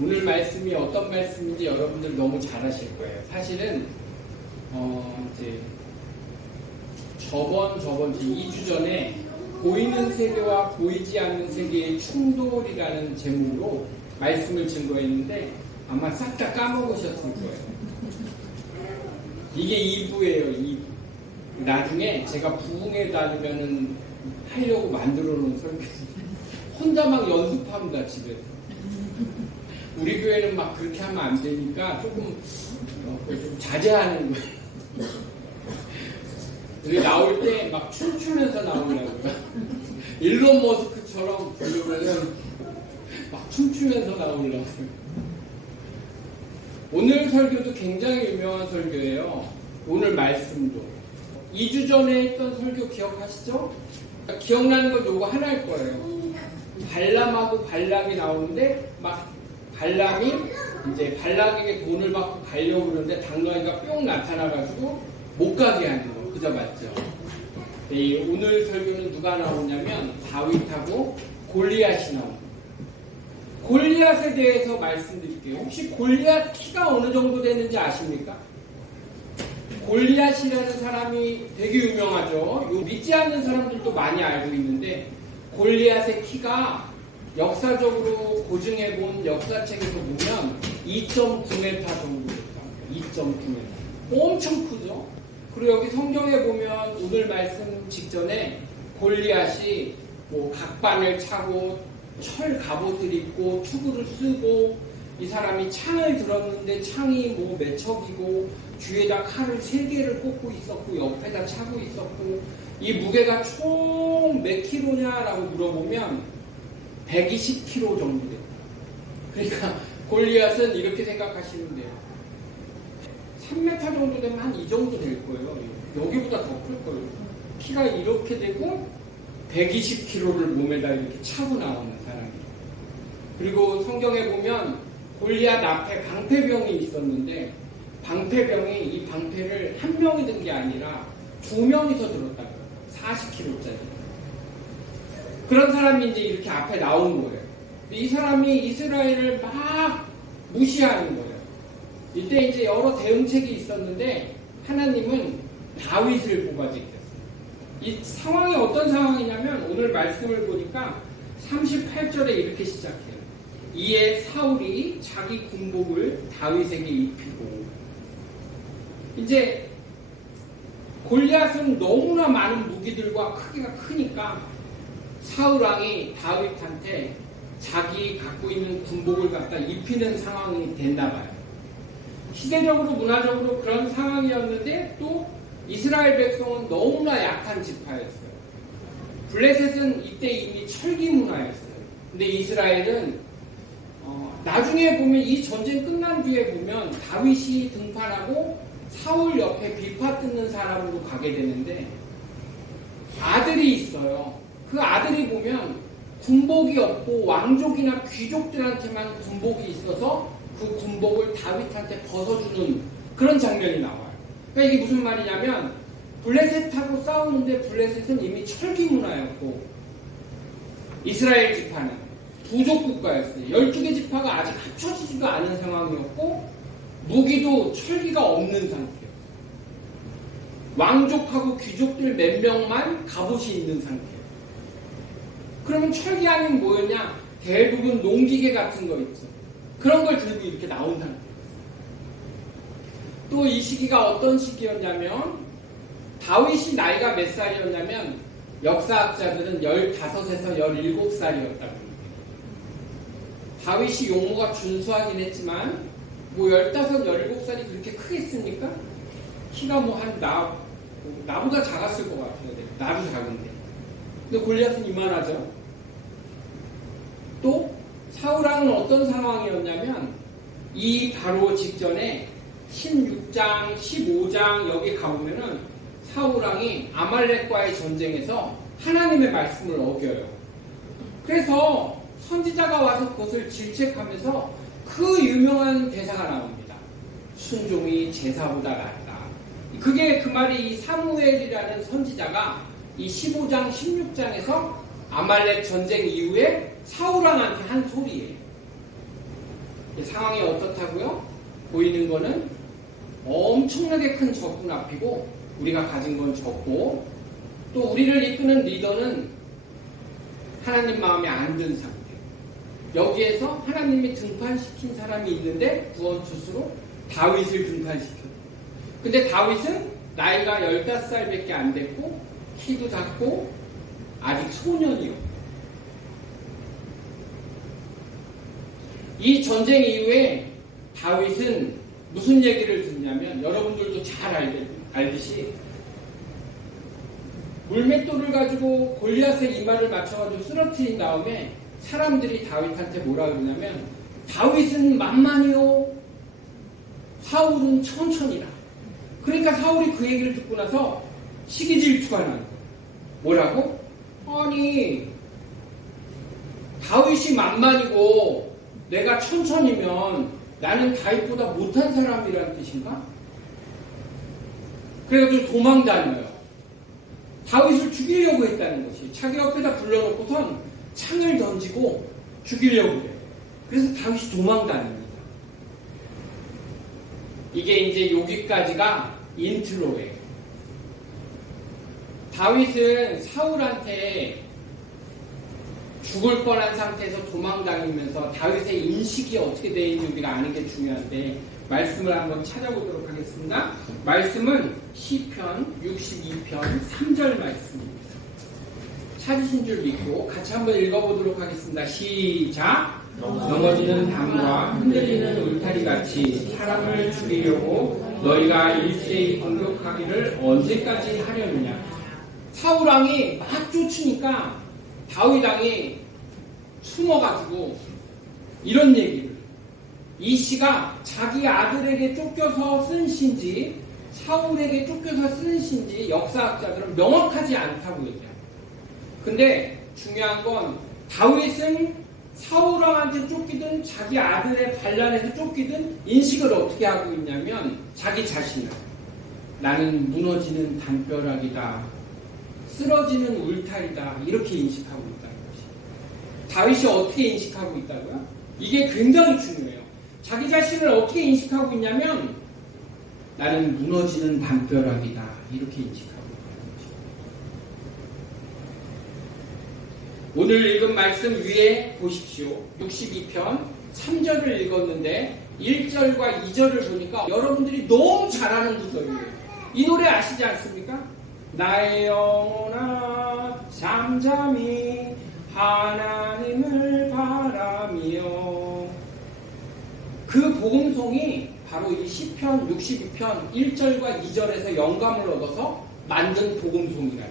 오늘 말씀이 어떤 말씀인지 여러분들 너무 잘 아실 거예요. 사실은 이제 저번 2주 전에 보이는 세계와 보이지 않는 세계의 충돌이라는 제목으로 말씀을 증거했는데 아마 싹 다 까먹으셨을 거예요. 이게 2부예요. 2부. 나중에 제가 부흥에 다니면은 하려고 만들어 놓은 설교. 혼자 막 연습합니다, 집에서. 우리 교회는 막 그렇게 하면 안 되니까 조금 자제하는 거예요. 우리 나올 때 막 춤추면서 나오려고요. 일론 머스크처럼 부르면은 막 춤추면서 나오려고요. 오늘 설교도 굉장히 유명한 설교예요. 오늘 말씀도. 2주 전에 했던 설교 기억하시죠? 기억나는 건 요거 하나일 거예요. 발람하고 발락이 나오는데 막 발람이 이제 발락에게 돈을 받고 가려고 그러는데 당나귀가 뿅 나타나가지고 못 가게 하는 거. 그죠? 맞죠? 오늘 설교는 누가 나오냐면 다윗하고 골리앗이 나옵니다. 골리앗에 대해서 말씀드릴게요. 혹시 골리앗 키가 어느 정도 되는지 아십니까? 골리앗이라는 사람이 되게 유명하죠. 믿지 않는 사람들도 많이 알고 있는데 골리앗의 키가 역사적으로 고증해본 역사책에서 보면 2.9m 정도 됐다. 2.9m. 엄청 크죠? 그리고 여기 성경에 보면 오늘 말씀 직전에 골리앗이 뭐 각반을 차고 철 갑옷을 입고 투구를 쓰고 이 사람이 창을 들었는데 창이 뭐 몇 척이고 뒤에다 칼을 3개를 꽂고 있었고 옆에다 차고 있었고 이 무게가 총 몇 킬로냐라고 물어보면 120kg 정도 됐다. 그러니까 골리앗은 이렇게 생각하시면 돼요. 3m 정도 되면 한 이 정도 될 거예요. 여기보다 더 클 거예요. 키가 이렇게 되고 120kg를 몸에다 이렇게 차고 나오는 사람이에요. 그리고 성경에 보면 골리앗 앞에 방패병이 있었는데 방패병이 이 방패를 한 명이 든 게 아니라 2명이서 들었다고요. 40kg짜리. 그런 사람이 이제 이렇게 앞에 나온 거예요. 이 사람이 이스라엘을 막 무시하는 거예요. 이때 이제 여러 대응책이 있었는데 하나님은 다윗을 뽑아주셨어요. 이 상황이 어떤 상황이냐면 오늘 말씀을 보니까 38절에 이렇게 시작해요. 이에 사울이 자기 군복을 다윗에게 입히고 이제 골리앗은 너무나 많은 무기들과 크기가 크니까 사울왕이 다윗한테 자기 갖고 있는 군복을 갖다 입히는 상황이 됐나 봐요. 시대적으로 문화적으로 그런 상황이었는데 또 이스라엘 백성은 너무나 약한 지파였어요. 블레셋은 이때 이미 철기 문화였어요. 근데 이스라엘은 나중에 보면 이 전쟁 끝난 뒤에 보면 다윗이 등판하고 사울 옆에 비파 뜯는 사람으로 가게 되는데 아들이 있어요. 그 아들이 보면 군복이 없고 왕족이나 귀족들한테만 군복이 있어서 그 군복을 다윗한테 벗어주는 그런 장면이 나와요. 그러니까 이게 무슨 말이냐면 블레셋하고 싸우는데 블레셋은 이미 철기 문화였고 이스라엘 지파는 부족 국가였어요. 12개 지파가 아직 합쳐지지도 않은 상황이었고 무기도 철기가 없는 상태였어요. 왕족하고 귀족들 몇 명만 갑옷이 있는 상태예요. 그러면 철기 아니면 뭐였냐? 대부분 농기계 같은 거 있죠. 그런 걸 들고 이렇게 나온 상태였어요. 또 이 시기가 어떤 시기였냐면 다윗이 나이가 몇 살이었냐면 역사학자들은 15에서 17살이었다고 합니다. 다윗이 용모가 준수하긴 했지만 뭐 15, 17살이 그렇게 크겠습니까? 키가 뭐 한 나보다 작았을 것 같아요. 나도 작은데. 근데 골리앗은 이만하죠. 또 사울왕은 어떤 상황이었냐면 이 바로 직전에 16장, 15장 여기 가보면은 사울왕이 아말렉과의 전쟁에서 하나님의 말씀을 어겨요. 그래서 선지자가 와서 그것을 질책하면서 그 유명한 대사가 나옵니다. 순종이 제사보다 낫다. 그게 그 말이 이 사무엘이라는 선지자가 이 15장, 16장에서 아말렉 전쟁 이후에 사울왕한테 한 소리예요. 상황이 어떻다고요? 보이는 거는 엄청나게 큰 적군 앞이고 우리가 가진 건 적고 또 우리를 이끄는 리더는 하나님 마음에 안 든 상태. 여기에서 하나님이 등판시킨 사람이 있는데 구원투수로 다윗을 등판시켰어요. 근데 다윗은 나이가 15살밖에 안 됐고 키도 작고 아직 소년이요. 이 전쟁 이후에 다윗은 무슨 얘기를 듣냐면 여러분들도 잘 알듯이 물맷돌을 가지고 골리앗의 이마를 맞춰가지고 쓰러뜨린 다음에 사람들이 다윗한테 뭐라 그러냐면 다윗은 만만이요 사울은 천천히라. 그러니까 사울이 그 얘기를 듣고 나서 시기질투가 나는 거예요. 뭐라고? 아니 다윗이 만만이고 내가 천천히면 나는 다윗보다 못한 사람이라는 뜻인가? 그래가지고 도망 다녀요. 다윗을 죽이려고 했다는 것이. 자기 옆에다 불러놓고선 창을 던지고 죽이려고 해요. 그래서 다윗이 도망 다닙니다. 이게 이제 여기까지가 인트로예요. 다윗은 사울한테 죽을 뻔한 상태에서 도망다니면서 다윗의 인식이 어떻게 되어 있는지 우리가 아는 게 중요한데 말씀을 한번 찾아보도록 하겠습니다. 말씀은 시편 62편 3절 말씀입니다. 찾으신 줄 믿고 같이 한번 읽어보도록 하겠습니다. 시작! 넘어지는 담과 흔들리는 울타리같이 사람을 죽이려고 너희가 일제히 공격하기를 언제까지 하려느냐. 사울왕이 막 쫓으니까 다윗왕이 숨어가지고 이런 얘기를 이 시가 자기 아들에게 쫓겨서 쓴 시인지 사울에게 쫓겨서 쓴 시인지 역사학자들은 명확하지 않다고 얘기합니다. 근데 중요한 건 다윗은 사울왕한테 쫓기든 자기 아들의 반란에서 쫓기든 인식을 어떻게 하고 있냐면 자기 자신을 나는 무너지는 담벼락이다. 쓰러지는 울타리다. 이렇게 인식하고 있다는 것이. 다윗이 어떻게 인식하고 있다고요? 이게 굉장히 중요해요. 자기 자신을 어떻게 인식하고 있냐면 나는 무너지는 담벼락이다. 이렇게 인식하고 있다는 것이. 오늘 읽은 말씀 위에 보십시오. 62편 3절을 읽었는데 1절과 2절을 보니까 여러분들이 너무 잘 아는 구절이에요. 이 노래 아시지 않습니까? 나의 영혼아 잠잠히 하나님을 바라며. 그 복음송이 바로 이 시편 62편 1절과 2절에서 영감을 얻어서 만든 복음송이라요.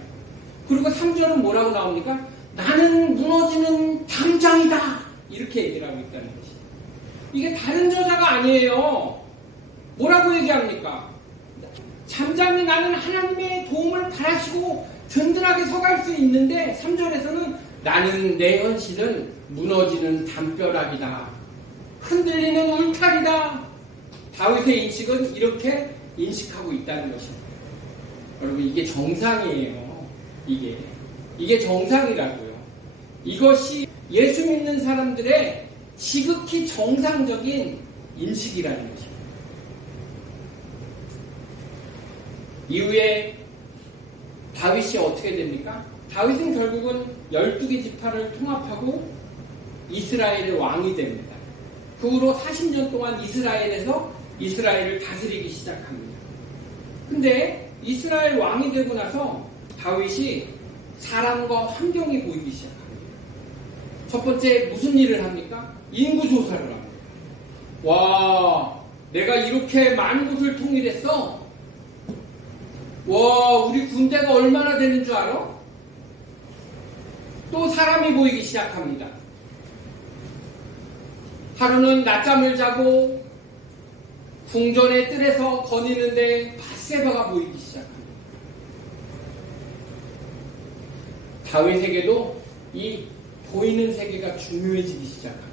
그리고 3절은 뭐라고 나옵니까? 나는 무너지는 담장이다. 이렇게 얘기를 하고 있다는 것이. 이게 다른 저자가 아니에요. 뭐라고 얘기합니까? 잠잠히 나는 하나님의 도움을 바라시고 든든하게 서갈 수 있는데 3절에서는 나는 내 현실은 무너지는 담벼락이다. 흔들리는 울타리다. 다윗의 인식은 이렇게 인식하고 있다는 것입니다. 여러분 이게 정상이에요. 이게 정상이라고요. 이것이 예수 믿는 사람들의 지극히 정상적인 인식이라는 것입니다. 이후에 다윗이 어떻게 됩니까? 다윗은 결국은 12개 지파를 통합하고 이스라엘의 왕이 됩니다. 그 후로 40년 동안 이스라엘에서 이스라엘을 다스리기 시작합니다. 근데 이스라엘 왕이 되고 나서 다윗이 사람과 환경이 보이기 시작합니다. 첫 번째 무슨 일을 합니까? 인구조사를 합니다. 와, 내가 이렇게 많은 곳을 통일했어. 와, 우리 군대가 얼마나 되는 줄 알아? 또 사람이 보이기 시작합니다. 하루는 낮잠을 자고 궁전의 뜰에서 거니는데 밧세바가 보이기 시작합니다. 다윗에게도 이 보이는 세계가 중요해지기 시작합니다.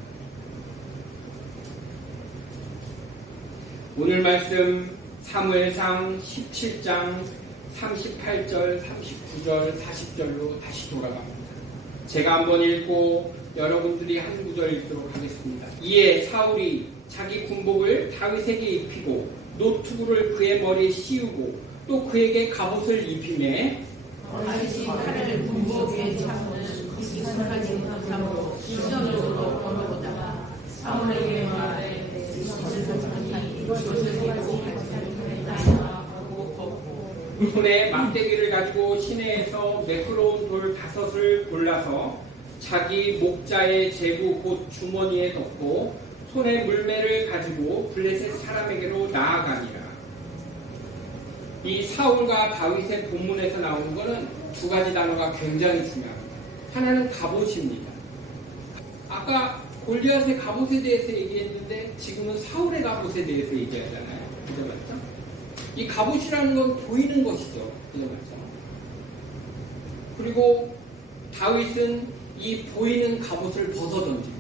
오늘 말씀 사무엘상 17장 38절, 39절, 40절로 다시 돌아갑니다. 제가 한번 읽고 여러분들이 한 구절 읽도록 하겠습니다. 이에 사울이 자기 군복을 다윗에게 입히고 노투구를 그의 머리에 씌우고 또 그에게 갑옷을 입히매 다윗이 칼을 군복 위에 차고는 익숙하지 못함으로 시선으로 걸어오다가 사울에게 말해 이것을 들고 손에 막대기를 가지고 시내에서 매끄러운 돌 5을 골라서 자기 목자의 제구 곧 주머니에 넣고 손에 물매를 가지고 블레셋 사람에게로 나아가니라. 이 사울과 다윗의 본문에서 나오는 것은 두 가지 단어가 굉장히 중요합니다. 하나는 갑옷입니다. 아까 골리앗의 갑옷에 대해서 얘기했는데 지금은 사울의 갑옷에 대해서 얘기하잖아요. 그죠 맞죠? 이 갑옷이라는 건 보이는 것이죠. 그죠 맞죠? 그리고 다윗은 이 보이는 갑옷을 벗어던집니다.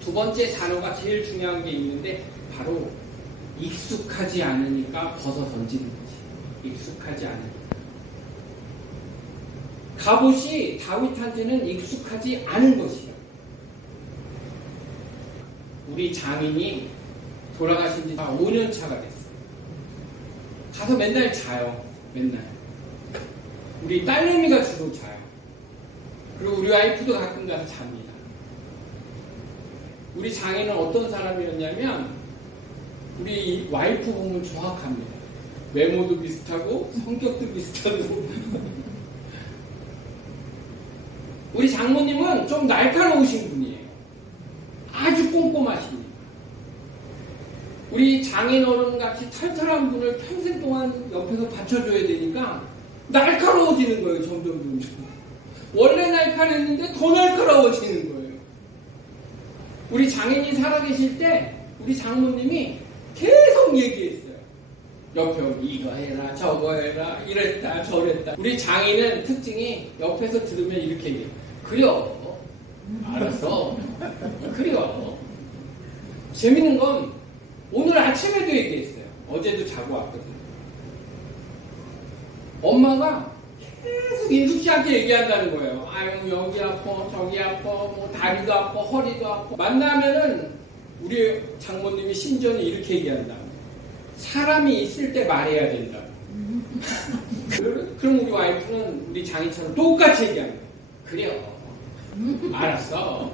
두 번째 단어가 제일 중요한 게 있는데 바로 익숙하지 않으니까 벗어던지는 거지. 익숙하지 않으니까. 갑옷이 다윗한테는 익숙하지 않은 것이야. 우리 장인이 돌아가신 지 5년 차가 됐어요. 가서 맨날 자요. 맨날. 우리 딸내미가 주로 자요. 그리고 우리 와이프도 가끔 가서 잡니다. 우리 장인은 어떤 사람이었냐면 우리 와이프 보면 정확합니다. 외모도 비슷하고 성격도 비슷하고 우리 장모님은 좀 날카로우신 분이에요. 아주 꼼꼼하십니다. 우리 장인어른같이 털털한 분을 평생 동안 옆에서 받쳐줘야 되니까 날카로워지는 거예요. 점점. 원래 날카로웠는데 더 날카로워지는 거예요. 우리 장인이 살아계실 때 우리 장모님이 계속 얘기했어요. 옆에 이거 해라 저거 해라 이랬다 저랬다. 우리 장인은 특징이 옆에서 들으면 이렇게 얘기해요. 그려 알았어 그려. 재밌는 건 오늘 아침에도 얘기했어요. 어제도 자고 왔거든요. 엄마가 계속 인숙 씨한테 얘기한다는 거예요. 아유 여기 아파 저기 아파 뭐 다리도 아파 허리도 아파. 만나면은 우리 장모님이 심지어는 이렇게 얘기한다. 사람이 있을 때 말해야 된다. 그럼 우리 와이프는 우리 장인처럼 똑같이 얘기합니다. 그래요 알았어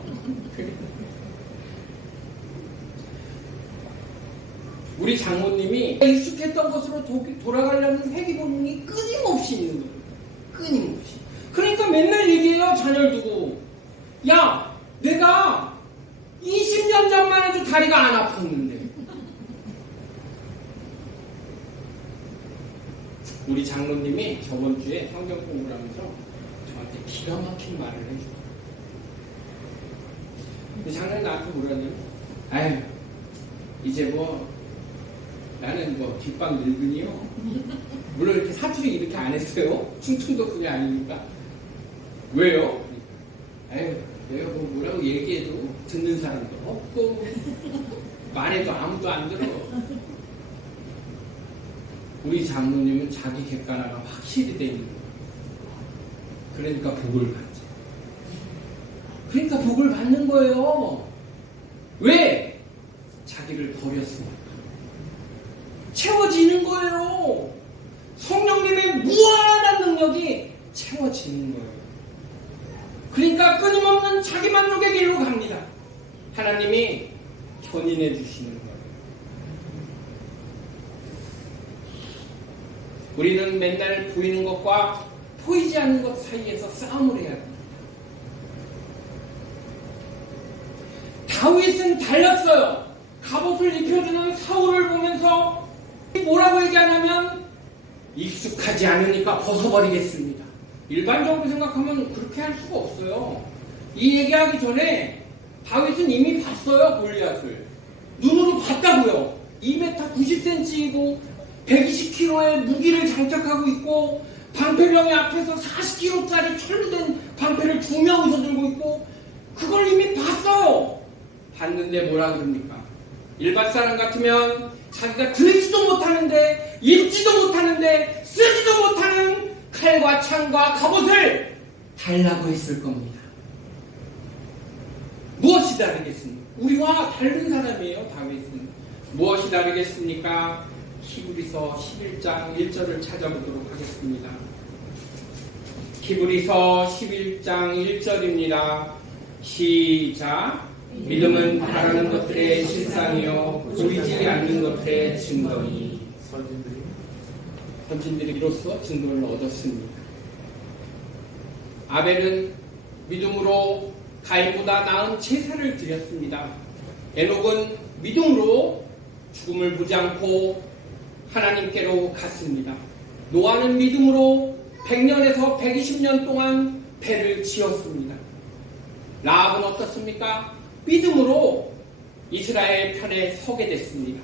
그래. 우리 장모님이 익숙했던 것으로 돌아가려는 회귀 본능이 끊임없이 있는 거예요. 끊임없이. 그러니까 맨날 얘기해요. 자녀를 두고. 야 내가 20년 전만 해도 다리가 안 아팠는데. 우리 장로님이 저번 주에 성경 공부를 하면서 저한테 기가 막힌 말을 해줘요. 장로님 나한테 뭐라냐면 아유 이제 뭐 나는 뭐 뒷방 늙은이요. 물론 이렇게 사투리 이렇게 안 했어요. 충청도 그게 아니니까. 왜요? 아유 내가 뭐 뭐라고 얘기해도 듣는 사람도 없고 말해도 아무도 안 들어. 우리 장로님은 자기 객관화가 확실히 돼 있는 거예요. 그러니까 복을 받죠. 그러니까 복을 받는 거예요. 왜? 자기를 버렸으니까. 채워지는 거예요. 성령님의 무한한 능력이 채워지는 거예요. 그러니까 끊임없는 자기 만족의 길로 갑니다. 하나님이 견인해 주시는 거예요. 우리는 맨날 보이는 것과 보이지 않는 것 사이에서 싸움을 해야 합니다. 다윗은 달렸어요. 갑옷을 입혀주는 사울을 보면서 뭐라고 얘기하냐면 익숙하지 않으니까 벗어버리겠습니다. 일반적으로 생각하면 그렇게 할 수가 없어요. 이 얘기하기 전에 다윗은 이미 봤어요. 골리앗을 눈으로 봤다고요. 2m 90cm이고 120kg의 무기를 장착하고 있고 방패병이 앞에서 40kg짜리 철로 된 방패를 2명이서 들고 있고 그걸 이미 봤어요. 봤는데 뭐라 그럽니까? 일반 사람 같으면 자기가 들지도 못하는데 입지도 못하는데 쓰지도 못하는 칼과 창과 갑옷을 달라고 했을 겁니다. 무엇이 무엇이 다르겠습니까? 우리와 다른 사람이에요. 다윗은. 무엇이 다르겠습니까? 히브리서 11장 1절을 찾아보도록 하겠습니다. 히브리서 11장 1절입니다. 시작. 믿음은 바라는 것들의 실상이요 보이지 않는 것들의 증거니. 선진들이 이로써 증거를 얻었습니다. 아벨은 믿음으로 가인보다 나은 제사를 드렸습니다. 에녹은 믿음으로 죽음을 보지 않고 하나님께로 갔습니다. 노아는 믿음으로 100년에서 120년 동안 배를 지었습니다. 라합은 어떻습니까? 믿음으로 이스라엘 편에 서게 됐습니다.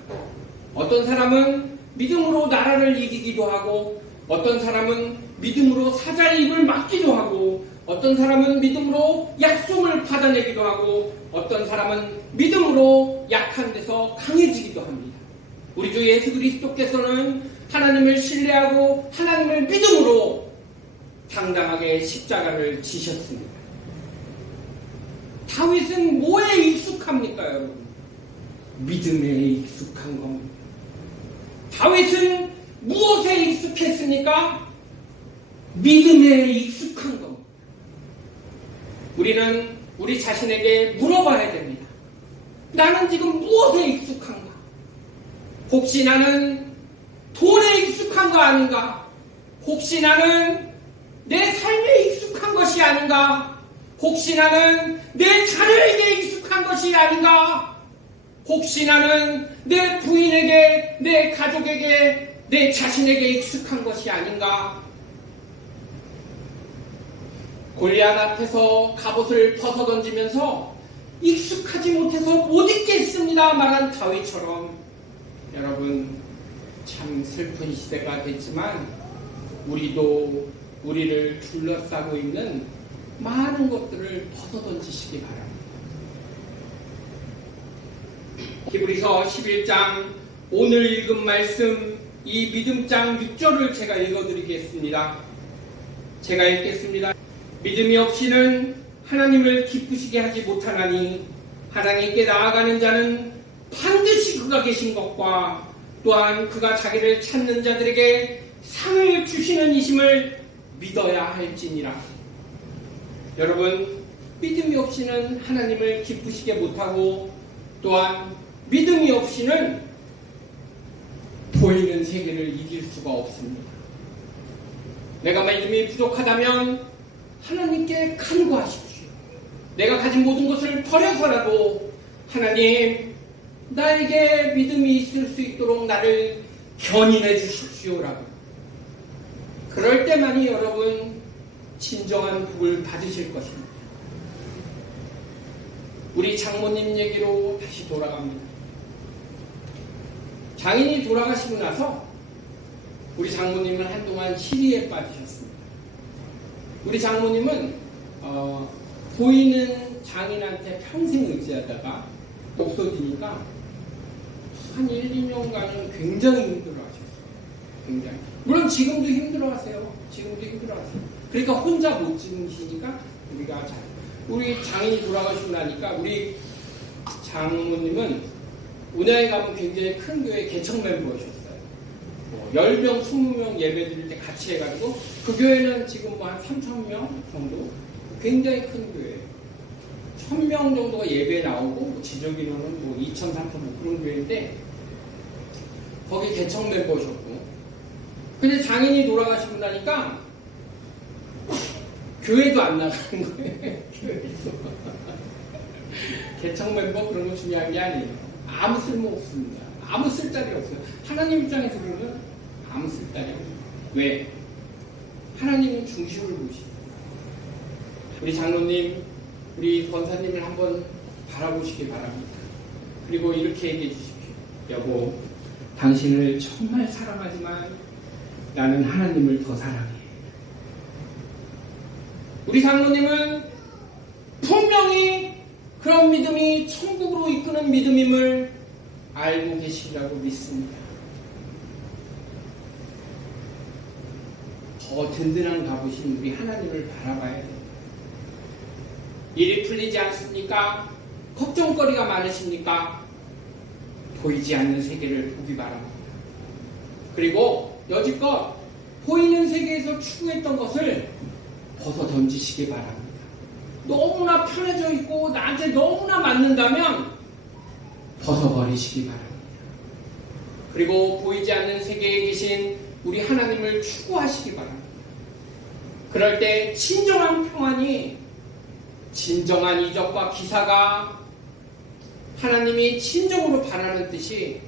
어떤 사람은 믿음으로 나라를 이기기도 하고, 어떤 사람은 믿음으로 사자의 입을 막기도 하고, 어떤 사람은 믿음으로 약속을 받아내기도 하고, 어떤 사람은 믿음으로 약한 데서 강해지기도 합니다. 우리 주 예수 그리스도께서는 하나님을 신뢰하고 하나님을 믿음으로 당당하게 십자가를 지셨습니다. 다윗은 뭐에 익숙합니까, 여러분? 믿음에 익숙한 겁니다. 다윗은 무엇에 익숙했습니까? 믿음에 익숙한 겁니다. 우리는 우리 자신에게 물어봐야 됩니다. 나는 지금 무엇에 익숙한가? 혹시 나는 돈에 익숙한 거 아닌가? 혹시 나는 내 삶에 익숙한 것이 아닌가? 혹시 나는 내 자녀에게 익숙한 것이 아닌가? 혹시 나는 내 부인에게, 내 가족에게, 내 자신에게 익숙한 것이 아닌가? 골리앗 앞에서 갑옷을 벗어던지면서 익숙하지 못해서 못 있겠습니다 말한 다윗처럼, 여러분, 참 슬픈 시대가 됐지만 우리도 우리를 둘러싸고 있는 많은 것들을 벗어던지시기 바랍니다. 히브리서 11장 오늘 읽은 말씀, 이 믿음장 6절을 제가 읽어드리겠습니다. 제가 읽겠습니다. 믿음이 없이는 하나님을 기쁘시게 하지 못하나니 하나님께 나아가는 자는 반드시 그가 계신 것과 또한 그가 자기를 찾는 자들에게 상을 주시는 이심을 믿어야 할지니라. 여러분, 믿음이 없이는 하나님을 기쁘시게 못하고, 또한 믿음이 없이는 보이는 세계를 이길 수가 없습니다. 내가 믿음이 부족하다면 하나님께 간구하십시오. 내가 가진 모든 것을 버려서라도 하나님, 나에게 믿음이 있을 수 있도록 나를 견인해 주십시오라고. 그럴 때만이 여러분 진정한 복을 받으실 것입니다. 우리 장모님 얘기로 다시 돌아갑니다. 장인이 돌아가시고 나서 우리 장모님은 한동안 시리에 빠지셨습니다. 우리 장모님은 보이는 장인한테 평생 의지하다가 없어지니까 한 1, 2년간은 굉장히 힘들어하셨어요. 굉장히. 물론 지금도 힘들어하세요. 지금도 힘들어하세요. 그러니까 혼자 못 지으시니까 우리가 잘. 우리 장인이 돌아가시고 나니까 우리 장모님은 은하에 가면 굉장히 큰 교회 개척 멤버셨어요. 10명, 20명 예배 드릴 때 같이 해가지고 그 교회는 지금 한 3,000명 정도? 굉장히 큰 교회예요. 1,000명 정도가 예배에 나오고 지저귀로는 2,000, 3,000 그런 교회인데 거기 개척 멤버셨고, 근데 장인이 돌아가시고 나니까 교회도 안 나가는 거예요. 교회도. 개척 멤버 그런 거 중요한 게 아니에요. 아무 쓸모 없습니다. 아무 쓸데기 없어요. 하나님 입장에서 그러면 아무 쓸데기 없어요. 왜? 하나님은 중심을 보시죠. 우리 장로님, 우리 권사님을 한번 바라보시기 바랍니다. 그리고 이렇게 얘기해 주십시오. 여보, 당신을 정말 사랑하지만 나는 하나님을 더 사랑해. 우리 장로님은 분명히 그런 믿음이 천국으로 이끄는 믿음임을 알고 계시라고 믿습니다. 더 든든한 갑오신 우리 하나님을 바라봐야 됩니다. 일이 풀리지 않습니까? 걱정거리가 많으십니까? 보이지 않는 세계를 보기 바랍니다. 그리고 여지껏 보이는 세계에서 추구했던 것을 벗어 던지시기 바랍니다. 너무나 편해져 있고 나한테 너무나 맞는다면 벗어버리시기 바랍니다. 그리고 보이지 않는 세계에 계신 우리 하나님을 추구하시기 바랍니다. 그럴 때 진정한 평안이, 진정한 이적과 기사가 하나님이 진정으로 바라는 뜻이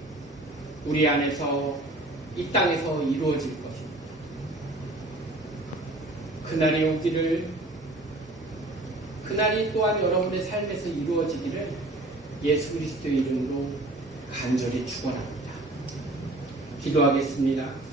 우리 안에서 이 땅에서 이루어질 것입니다. 그날이 오기를, 그날이 또한 여러분의 삶에서 이루어지기를 예수 그리스도의 이름으로 간절히 축원합니다. 기도하겠습니다.